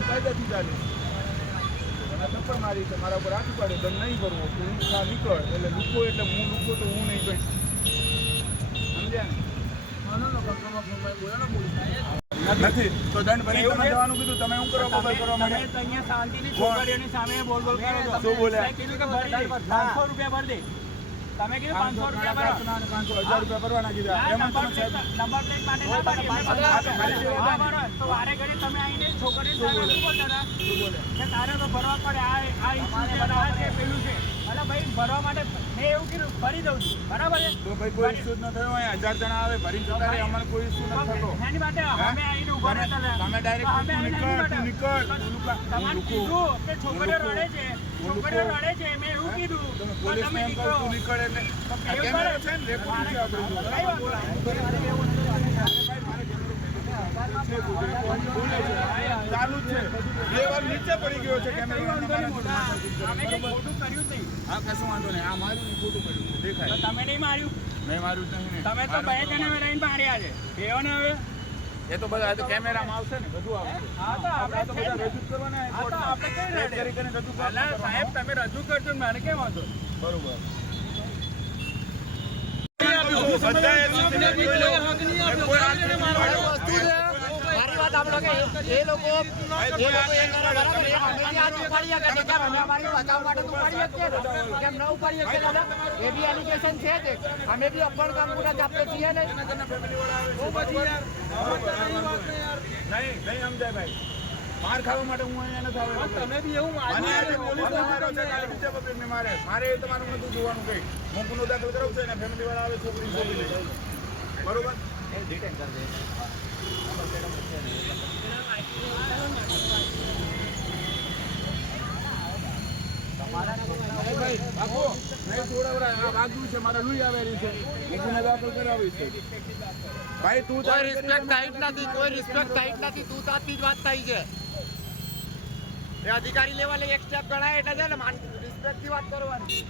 કાયદાથી ચાલે થપ્પડ મારી છે? મારા ઉપર આખી પાડે દંડ નહીં કરવો તું ઊંઘા નીકળ એટલે લૂકો એટલે હું લૂકો તો હું નહીં કહીશ સમજ્યા ને નથી તો દંડ ભરી તમે જવાનું કીધું તમે શું કરો બબલ અહીંયા શાંતિની સામે બોલ બોલ કરે શું બોલે તમે કીધું પાંચસો રૂપિયા ભરો. પાંચસો હજાર રૂપિયા ભરવાના કીધા. એમાં નંબર તમે નંબર પ્લેટ માટે ના ભરીએ. તો વારે ઘડી તમે આવીને છોકરી બોલતા તારે તો ભરવા પડે આ આ છે, છે પેલું છે. અલા ભાઈ ભરવા માટે મેં એવું કીધું ભરી દઉં છું. બરાબર છે? તો ભાઈ કોઈ ઇશ્યુ ન થયો અહીં હજાર જણા આવે ભરી જતા રહે અમારે કોઈ ઇશ્યુ ન થતો. એની માટે અમે આવીને ઊભા રહેતા તમે ડાયરેક્ટ તું નીકળ, તું નીકળ, તમારે કીધું કે છોકરીઓ રડે છે. છોકરીઓ રડે છે મેં એવું કીધું. તમે પોલીસ તમે એમ તું નીકળ એટલે. કેમેરો છે ને રેકોર્ડિંગ છે આપણે. કઈ વાંધો બોલે છે. ચાલુ જ છે બે નીચે પડી ગયો છે કેમેરો હા કશું વાંધો નહીં આ મારું નહીં ખોટું કર્યું દેખાય તમે નહીં માર્યું મેં માર્યું નહીં તમે તો બે જણા. રહીને માર્યા છે કેવો ને હવે એ તો બધા તો કેમેરામાં આવશે ને બધું આવશે હા તો આપણે તો બધા રજૂ કરવાના હા તો આપણે કઈ રેડ કરી કરીને રજૂ કરવાના. સાહેબ તમે રજૂ કરજો ને મારે કેમ વાંધો બરોબર બધાએ મારી વાત સાંભળો કે એ લોકો એ લોકો એ કરે બરાબર એ અમે બી હાથ ઉપાડીએ કે કેમ અમે અમારી બચાવ માટે તો ઉપાડીએ જ છીએ કેમ ન ઉપાડીએ છીએ દાદા? એ બી એલિગેશન છે જ. અમે બી અપણ કંપનીના જ આપણે છીએ ને નહીં નહીં સમજાય ભાઈ. માર ખાવા માટે હું અહીંયા નથી આવ્યો. તમે બી એવું અને આજે પોલીસને માર્યો છે કાલે બીજા પબ્લિકને મારે. મારે એ તમારું નતું જોવાનું કઈ હું ગુનો દાખલ કરાવું છું ને ફેમિલી વાળા આવે છોકરી છોકરી બરોબર? ડિટેન કરી બાપુ, નહીં છોડાવડાય. આ વાગ્યું છે મારે લુઈ આવેલી છે હું ગુનો દાખલ કરાવી છે ભાઈ તું કોઈ રિસ્પેક્ટ ટાઈટ નથી કોઈ રિસ્પેક્ટ ટાઈટ નથી તું તાતી જ વાત થઈ છે. એ અધિકારી લેવલે એક સ્ટેપ ગણાય એટલે છે ને રિસ્પેક્ટથી વાત કરવાની.